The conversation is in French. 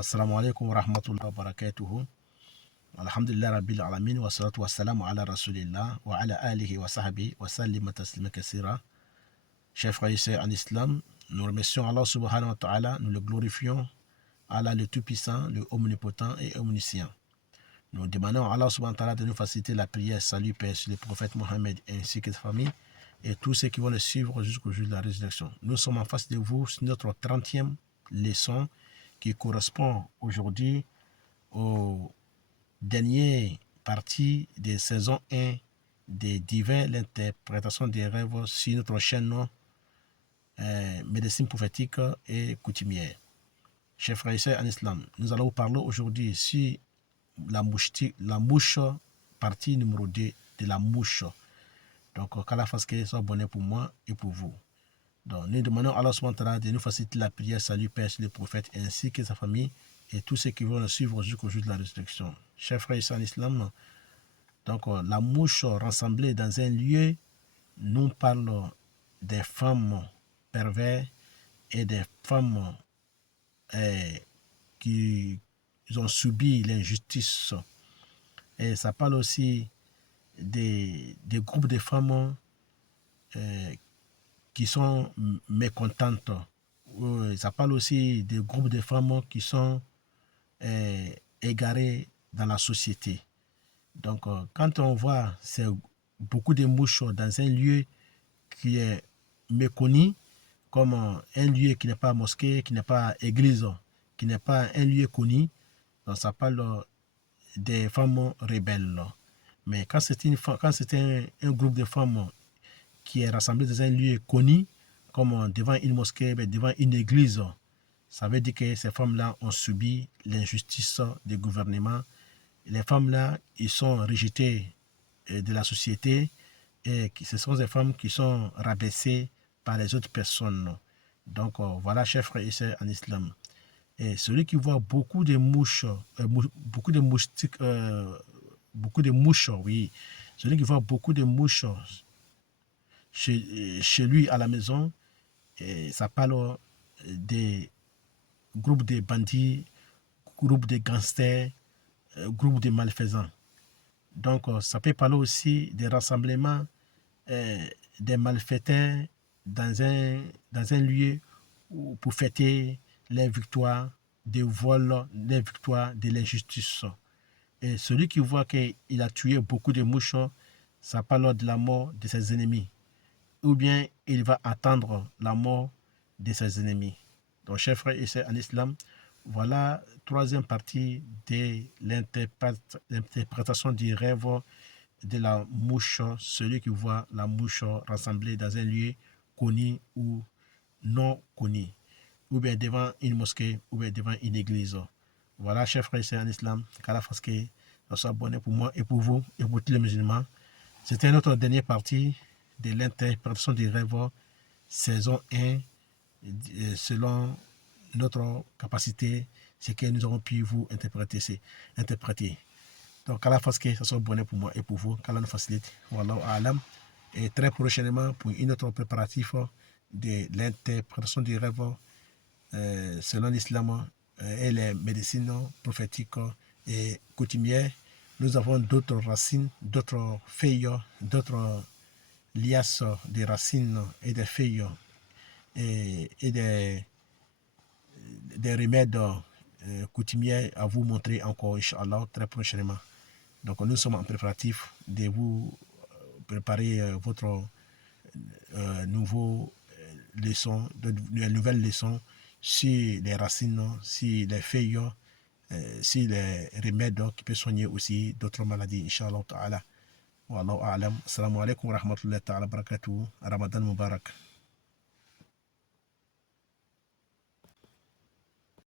Assalamu alaikum wa rahmatullahi wa barakatuhu. Alhamdulillah rabbil alamin wa salatu wa salamu ala rasulillah wa ala alihi wa sahbihi wa sallima taslima kassira. Chers frères et sœurs en islam, nous remercions Allah subhanahu wa ta'ala, nous le glorifions, Allah le tout-puissant, le omnipotent et omniscient. Nous demandons à Allah subhanahu wa ta'ala de nous faciliter la prière, salut, paix sur le prophète Mohammed ainsi que sa famille et tous ceux qui vont le suivre jusqu'au jour de la résurrection. Nous sommes en face de vous sur notre 30e leçon qui correspond aujourd'hui au dernier partie de saison 1 des divers l'interprétation des rêves sur notre chaîne médecine prophétique et coutumière. Chers frères et sœurs en islam, nous allons vous parler aujourd'hui sur la mouche, partie numéro 2 de la mouche. Donc, qu'Allah fasse que soit bonheur pour moi et pour vous. Donc, nous demandons à Allah subhanahu wa ta'ala de nous faciliter la prière, salut, paix sur le prophète ainsi que sa famille et tous ceux qui vont le suivre jusqu'au jour de la résurrection. Chers frères et sœurs en islam, donc la mouche rassemblée dans un lieu nous parle des femmes pervers et des femmes qui ont subi l'injustice. Et ça parle aussi des groupes de femmes qui sont mécontentes. Ça parle aussi des groupes de femmes qui sont égarées dans la société. Donc, quand on voit beaucoup de mouches dans un lieu qui est méconnu, comme un lieu qui n'est pas mosquée, qui n'est pas église, qui n'est pas un lieu connu, donc ça parle des femmes rebelles. Mais quand c'est un groupe de femmes qui est rassemblé dans un lieu connu, comme devant une mosquée, devant une église, ça veut dire que ces femmes-là ont subi l'injustice du gouvernement. Les femmes-là, ils sont rejetées de la société et ce sont des femmes qui sont rabaissées par les autres personnes. Donc voilà, chers frères et sœurs en islam. Et celui qui voit beaucoup de mouches, oui, celui qui voit beaucoup de mouches chez lui à la maison, et ça parle des groupes de bandits, groupes de gangsters, groupes de malfaisants. Donc ça peut parler aussi des rassemblements des malfaiteurs dans un lieu pour fêter les victoires des vols, les victoires de l'injustice. Et celui qui voit qu'il a tué beaucoup de mouches, ça parle de la mort de ses ennemis. Ou bien il va attendre la mort de ses ennemis. Donc, chers frères et sœurs en islam, voilà troisième partie de l'interprétation du rêve de la mouche, celui qui voit la mouche rassemblée dans un lieu connu ou non connu, ou bien devant une mosquée, ou bien devant une église. Voilà, chers frères et sœurs en islam, qu'Allah fasse que ça soit bonheur pour moi et pour vous et pour tous les musulmans. C'était notre dernière partie de l'interprétation du rêve, saison 1, selon notre capacité, ce que nous avons pu vous interpréter. Donc, qu'Allah fasse que ça soit bonheur pour moi et pour vous, qu'Allah nous facilite. Wallahu a'lam. Et très prochainement, pour une autre préparatif de l'interprétation du rêve selon l'islam et les médecines prophétiques et coutumières, nous avons d'autres racines, d'autres feuilles, d'autres liasses des racines et des feuilles et des remèdes coutumiers à vous montrer encore, Inch'Allah, très prochainement. Donc nous sommes en préparatif de vous préparer votre nouvelle leçon sur les racines, sur les feuilles, sur les remèdes qui peuvent soigner aussi d'autres maladies, Inch'Allah ta'ala. Wallahu a'lam. Assalamu alaikum wa rahmatullahi ta'ala barakatuh. Ramadan Mubarak.